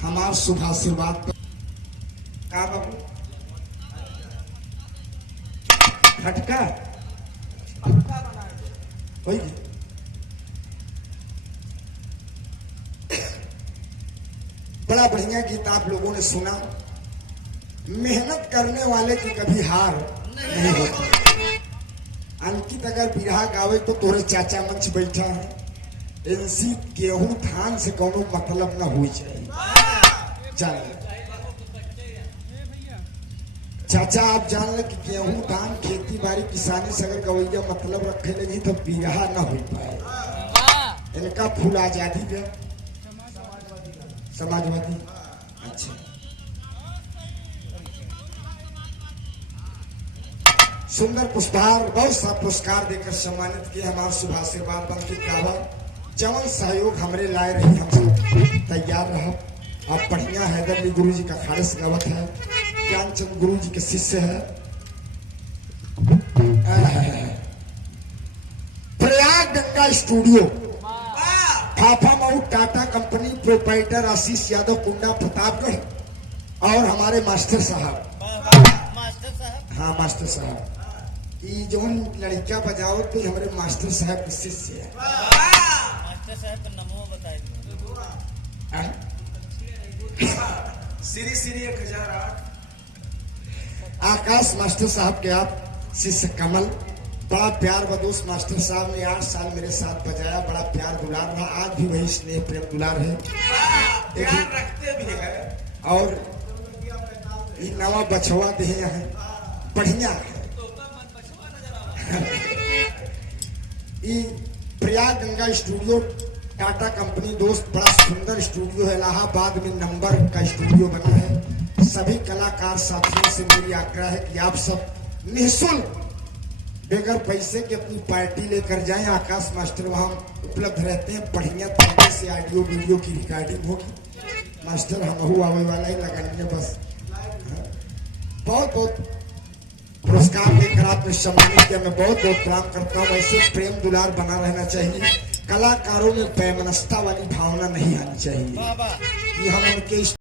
हमार शुभ आशीर्वाद पर का बाबू खटका वही बड़ा बढ़िया गीत आप लोगों ने सुना। मेहनत करने वाले की कभी हार नहीं होती। अंकित अगर बिरहा गावे तो तोरे चाचा मंच बैठा है, इनसी गेहूं धान से कोनो मतलब न हुई चाहिए। जान चाचा आप जान ले कि गेहूं धान खेती बाड़ी किसानी से अगर गवैया मतलब रखे लगी तो बिरहा न हो पाए। इनका फूल आजादी पे समाजवादी। अच्छा सुंदर पुष्पहार बहुत सा पुरस्कार देकर सम्मानित किए हमारे शुभ आशीर्वाद बन की कावा जवन सहयोग हमरे लाए रही हम सब तैयार रहा। आप बढ़िया हैदर अली गुरु जी का खारिश गावत है, ज्ञानचंद गुरु जी के शिष्य है। प्रयाग गंगा स्टूडियो फाफा मऊ टाटा कंपनी प्रोप्राइटर आशीष यादव कुंडा प्रतापगढ़ और हमारे मास्टर साहब हाँ मास्टर साहब ये जो लड़का बजाओ तो हमारे मास्टर साहब के शिष्य है। मास्टर साहब का नमो बताइए। सीरी सीरी 1008 आकाश मास्टर साहब के आप शिष्य कमल बड़ा प्यार बदोस मास्टर साहब ने 8 साल मेरे साथ बजाया, बड़ा प्यार दुलार रहा। आज भी वही स्नेह प्रेम दुलार है, ध्यान रखते भी है। और ये नवा बछवा दे है बढ़िया है। ये प्रयाग गंगा स्टूडियो टाटा कंपनी दोस्त बड़ा सुंदर स्टूडियो है। इलाहाबाद में नंबर का स्टूडियो बना है। सभी कलाकार साथियों से मेरी आग्रह है कि आप सब निःशुल्क बगैर पैसे के अपनी पार्टी लेकर जाएं। आकाश मास्टर वहां उपलब्ध रहते हैं। बढ़िया तरीके से ऑडियो वीडियो की रिकॉर्डिंग होगी। मास्टर हम आवे वाला ही लगानी है बस। बहुत बहुत पुरस्कार देकर आपने सम्मानित किया, मैं बहुत बहुत प्रणाम करता हूँ। ऐसे प्रेम दुलार बना रहना चाहिए। कलाकारों में वैमनस्यता वाली भावना नहीं आनी चाहिए कि हम उनके